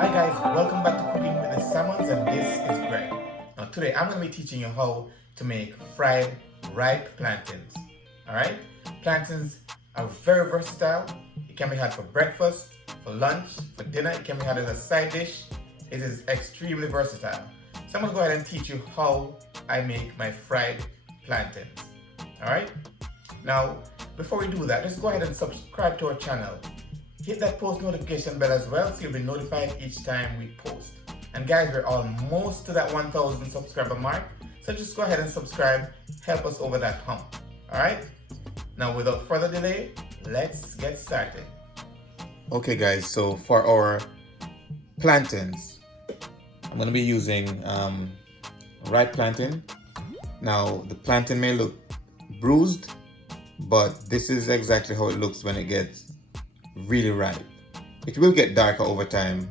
Hi guys, welcome back to Cooking with the Salmons, and this is Greg. Now today I'm going to be teaching you how to make fried ripe plantains. Alright? Plantains are very versatile. It can be had for breakfast, for lunch, for dinner. It can be had as a side dish. It is extremely versatile. So I'm going to go ahead and teach you how I make my fried plantains. Alright? Now, before we do that, let's go ahead and subscribe to our channel. Hit that post notification bell as well so you'll be notified each time we post. And guys, we're almost to that 1,000 subscriber mark, so just go ahead and subscribe, help us over that hump. Alright? Now without further delay, let's get started. Okay guys, so for our plantains, I'm going to be using ripe plantain. Now the plantain may look bruised, but this is exactly how it looks when it gets really ripe. It will get darker over time.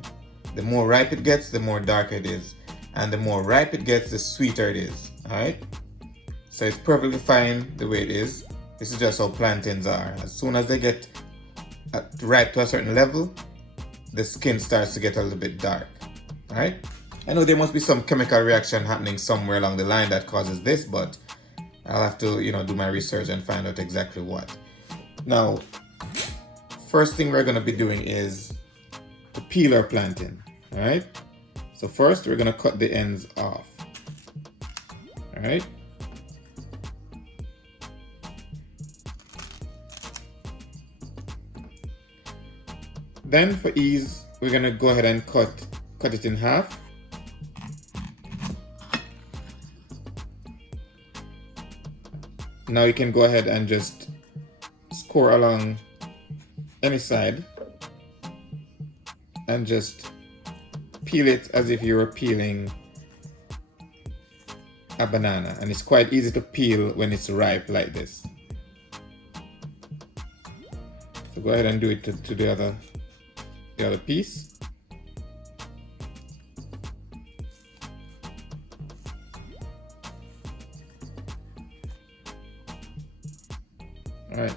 The more ripe it gets, the more darker it is, and the more ripe it gets, the sweeter it is. Alright, so it's perfectly fine the way it is. This is just how plantains are. As soon as they get ripe to a certain level, the skin starts to get a little bit dark. Alright, I know there must be some chemical reaction happening somewhere along the line that causes this, but I'll have to do my research and find out exactly what. Now, first thing we're going to be doing is to peel our plantain. Alright, so first we're going to cut the ends off. Alright, then for ease we're going to go ahead and cut it in half. Now you can go ahead and just score along any side and just peel it as if you were peeling a banana, and it's quite easy to peel when it's ripe like this. So go ahead and do it to the other piece. Alright,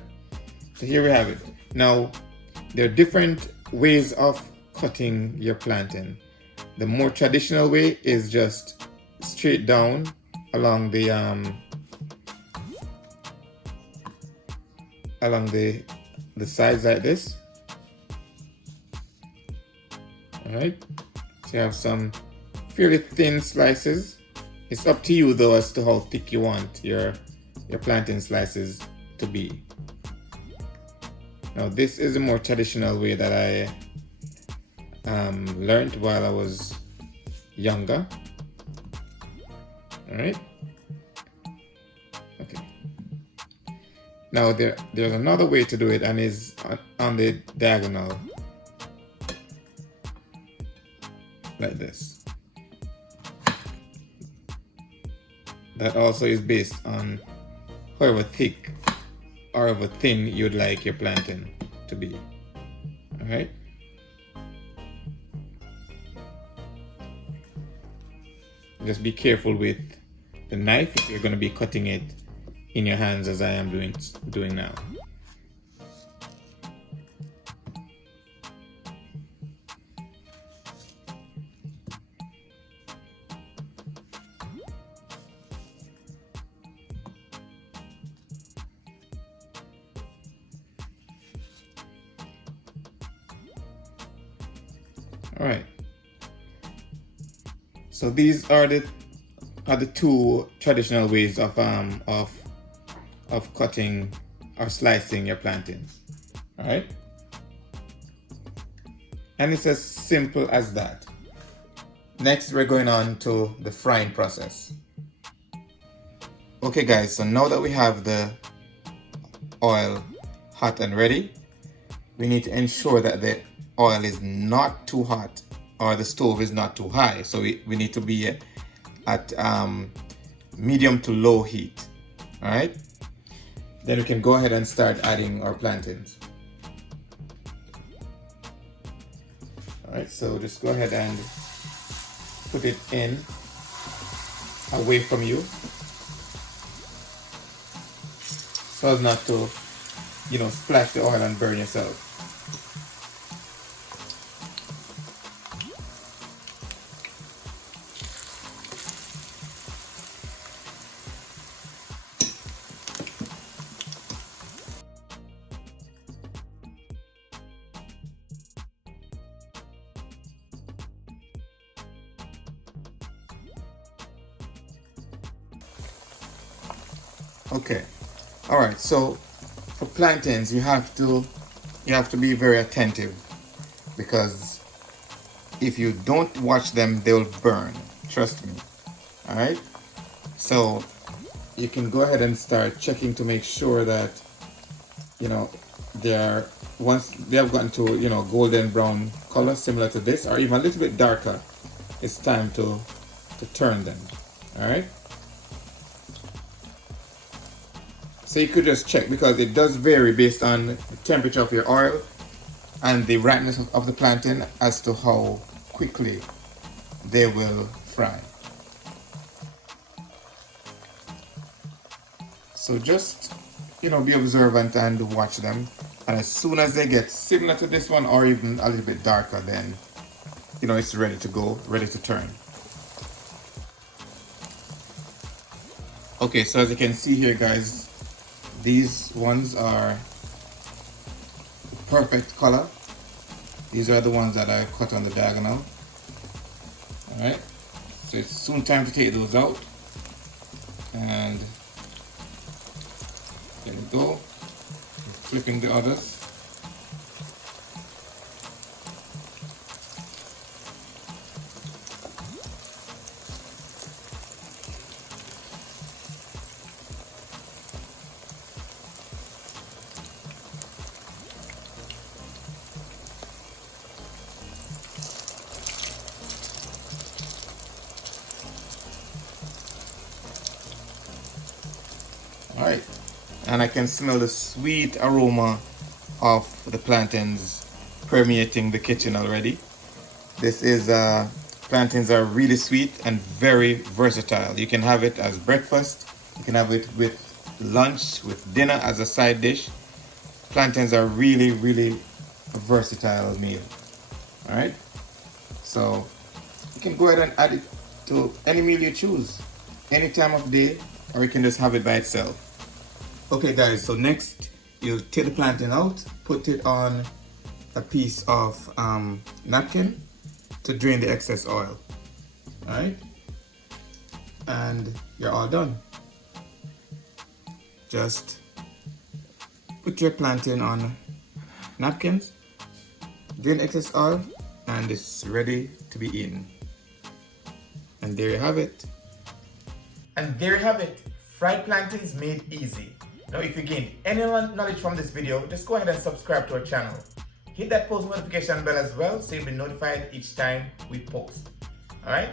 so here we have it. Now, there are different ways of cutting your plantain. The more traditional way is just straight down along the sides like this. Alright, so you have some fairly thin slices. It's up to you though as to how thick you want your plantain slices to be. Now this is a more traditional way that I learned while I was younger. Alright. Okay. Now there's another way to do it, and is on the diagonal like this. That also is based on however thick or however thin you'd like your plantain to be. Alright. Just be careful with the knife if you're going to be cutting it in your hands as I am doing now. Alright, so these are the two traditional ways of cutting or slicing your plantains. Alright, and it's as simple as that. Next we're going on to the frying process. Okay guys, so now that we have the oil hot and ready, we need to ensure that the oil is not too hot or the stove is not too high. So we need to be at medium to low heat. Alright, then we can go ahead and start adding our plantains. Alright, so just go ahead and put it in away from you so as not to splash the oil and burn yourself. Okay. All right. So for plantains, you have to be very attentive, because if you don't watch them, they'll burn. Trust me. All right. So you can go ahead and start checking to make sure that you know they are, once they have gotten to golden brown color similar to this, or even a little bit darker, it's time to turn them. All right. So you could just check, because it does vary based on the temperature of your oil and the ripeness of the plantain as to how quickly they will fry. So just be observant and watch them. And as soon as they get similar to this one, or even a little bit darker, then it's ready to go, ready to turn. Okay, so as you can see here, guys, these ones are perfect color. These are the ones that I cut on the diagonal. Alright, so it's soon time to take those out. And there we go. Flipping the others. Alright, and I can smell the sweet aroma of the plantains permeating the kitchen already. Plantains are really sweet and very versatile. You can have it as breakfast, you can have it with lunch, with dinner, as a side dish. Plantains are really, really a versatile meal. Alright, so you can go ahead and add it to any meal you choose, any time of day, or you can just have it by itself. Okay guys, so next you'll take the plantain out, put it on a piece of napkin to drain the excess oil. Alright, and you're all done. Just put your plantain on napkins, drain excess oil, and it's ready to be eaten. And there you have it. And there you have it, fried plantains made easy. Now if you gained any knowledge from this video, just go ahead and subscribe to our channel. Hit that post notification bell as well, so you'll be notified each time we post. Alright?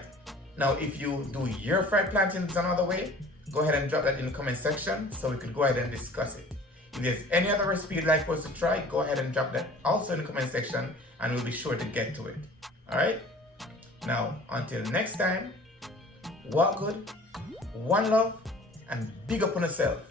Now if you do your fried plantains another way, go ahead and drop that in the comment section so we could go ahead and discuss it. If there's any other recipe you'd like for us to try, go ahead and drop that also in the comment section and we'll be sure to get to it. Alright? Now until next time, walk good, one love, and big up on yourself.